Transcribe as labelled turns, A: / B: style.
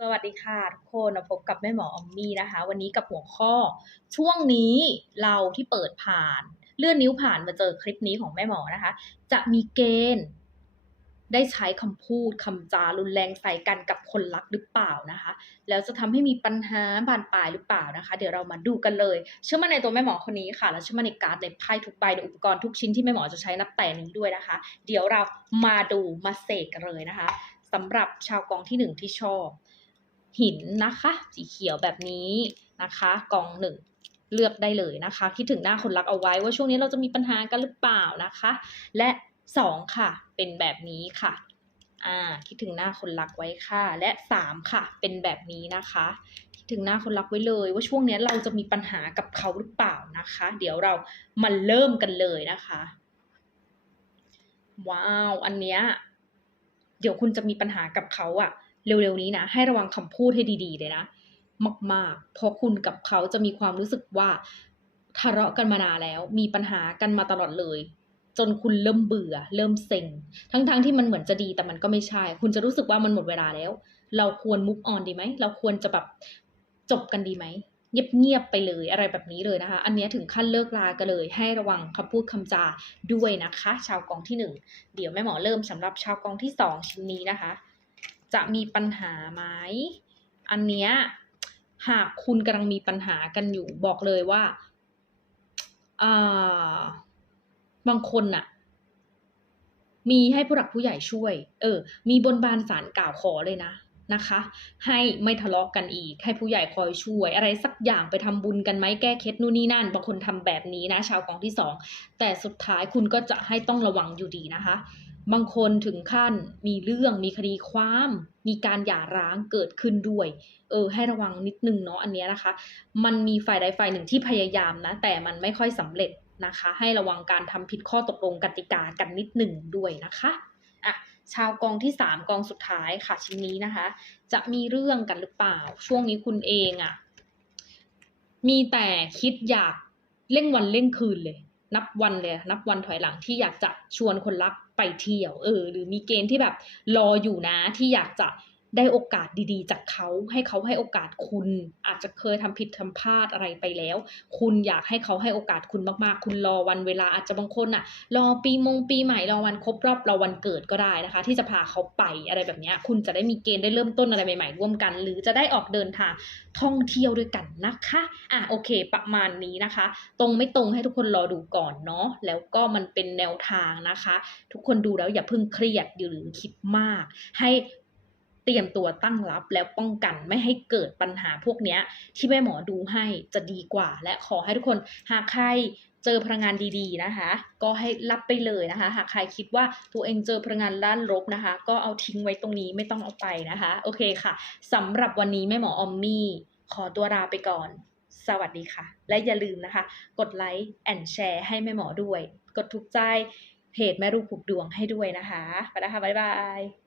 A: สวัสดีค่ะทุกคนพบกับแม่หมอออมมี่นะคะ วันนี้กับหัวข้อ ช่วงนี้เราที่เปิดผ่าน เลื่อนนิ้วผ่านมาเจอคลิปนี้ของแม่หมอนะคะ จะมีเกณฑ์ได้ใช้คำพูดคำจารุนแรงใส่กันกับคนรักหรือเปล่านะคะ แล้วจะทำให้มีปัญหาบานปลายหรือเปล่านะคะ เดี๋ยวเรามาดูกันเลย เชื่อมั่นในตัวแม่หมอคนนี้ค่ะ และเชื่อมั่นในการ์ดในไพ่ทุกใบในอุปกรณ์ทุกชิ้นที่แม่หมอจะใช้นับแต่นี้ด้วยนะคะ เดี๋ยวเรามาดูมาเสกกันเลยนะคะสำหรับชาวกองที่หนึ่งที่ชอบ หินนะคะ สีเขียวแบบนี้นะคะกองหนึ่งเลือกได้เลยนะคะ คิดถึงหน้าคนรักเอาไว้ว่าช่วงนี้เราจะมีปัญหากันหรือเปล่านะคะ และสองค่ะ เป็นแบบนี้ค่ะอ่าคิดถึงหน้าคนรักไว้ค่ะ และสามค่ะ เป็นแบบนี้นะคะ คิดถึงหน้าคนรักไว้เลย ว่าช่วงนี้เราจะมีปัญหากับเขาหรือเปล่านะคะ เดี๋ยวเรามาเริ่มกันเลยนะคะ ว้าว อันเนี้ยเดี๋ยวคุณจะมีปัญหากับเขาอะ เร็วๆนี้นะ ให้ระวังคำพูดให้ดีๆเลยนะ มากๆ เพราะคุณกับเขาจะมีความรู้สึกว่าทะเลาะกันมานานแล้ว มีปัญหากันมาตลอดเลย จนคุณเริ่มเบื่อ เริ่มเซ็ง ทั้งๆที่มันเหมือนจะดีแต่มันก็ไม่ใช่ คุณจะรู้สึกว่ามันหมดเวลาแล้ว เราควรมุกออนดีไหม เราควรจะแบบจบกันดีไหมเงียบๆไปเลยอะไรแบบนี้เลยนะคะ อันนี้ถึงขั้นเลิกลากันเลย ให้ระวังคำพูดคำจาด้วยนะคะ ชาวกองที่หนึ่งเดี๋ยวแม่หมอเริ่มสำหรับชาวกองที่สองชิ้นนี้นะคะ จะมีปัญหาไหมอันเนี้ยหากคุณกำลังมีปัญหากันอยู่บอกเลยว่าบางคนน่ะ มีให้ผู้หลักผู้ใหญ่ช่วย เออ มีบนบานสารกล่าวขอเลยนะนะคะ ให้ไม่ทะเลาะกกันอีก ให้ผู้ใหญ่คอยช่วย อะไรสักอย่างไปทำบุญกันไหมแก้เคล็ดนู่นนี่นั่น บางคนทำแบบนี้นะ ชาวกองที่สองแต่สุดท้ายคุณก็จะให้ต้องระวังอยู่ดีนะคะ บางคนถึงขั้นมีเรื่องมีคดีความ มีการหย่าร้างเกิดขึ้นด้วย เออ ให้ระวังนิดนึงเนาะอันนี้นะคะ มันมีฝ่ายใดฝ่ายหนึ่งที่พยายามนะ แต่มันไม่ค่อยสำเร็จนะคะ ให้ระวังการทำผิดข้อตกลงกติกากันนิดหนึ่งด้วยนะคะอะชาวกองที่สามกองสุดท้ายค่ะชิ้นนี้นะคะ จะมีเรื่องกันหรือเปล่า ช่วงนี้คุณเองอะ่ะ มีแต่คิดอยากเร่งวันเร่งคืนเลย นับวันเลยนับวันถอยหลังที่อยากจะชวนคนรักไปเที่ยวเออ หรือมีเกณฑ์ที่แบบรออยู่นะที่อยากจะ ได้โอกาสดีๆ จากเขาให้เขาให้โอกาสคุณ อาจจะเคยทำผิดทำพลาดอะไรไปแล้ว คุณอยากให้เขาให้โอกาสคุณมากๆ คุณรอวันเวลาอาจจะบางคนอะรอปีมงปีใหม่รอวันครบรอบรอวันเกิดก็ได้นะคะ ที่จะพาเขาไปอะไรแบบเนี้ยคุณจะได้มีเกณฑ์ได้เริ่มต้นอะไรใหม่ๆ ร่วมกัน หรือจะได้ออกเดินทางท่องเที่ยวด้วยกันนะคะอะโอเค ประมาณนี้นะคะ ตรงไม่ตรงให้ทุกคนรอดูก่อนเนาะแล้วก็มันเป็นแนวทางนะคะ ทุกคนดูแล้วอย่าเพิ่งเครียดหรือคิดมาก ให้ เตรียมตัวตั้งรับแล้วป้องกันไม่ให้เกิดปัญหาพวกเนี้ยที่แม่หมอดูให้จะดีกว่า และขอให้ทุกคนหากใครเจอพลังงานดีๆนะคะ ก็ให้รับไปเลยนะคะ หากใครคิดว่าตัวเองเจอพลังงานด้านลบนะคะ ก็เอาทิ้งไว้ตรงนี้ไม่ต้องเอาไปนะคะ โอเคค่ะสำหรับวันนี้แม่หมออมมี่ขอตัวลาไปก่อน สวัสดีค่ะ และอย่าลืมนะคะ กดไลค์แอนแชร์ให้แม่หมอด้วย กดถูกใจเพจแม่รูปผูกดวงให้ด้วยนะคะไปแล้วค่ะบ๊ายบาย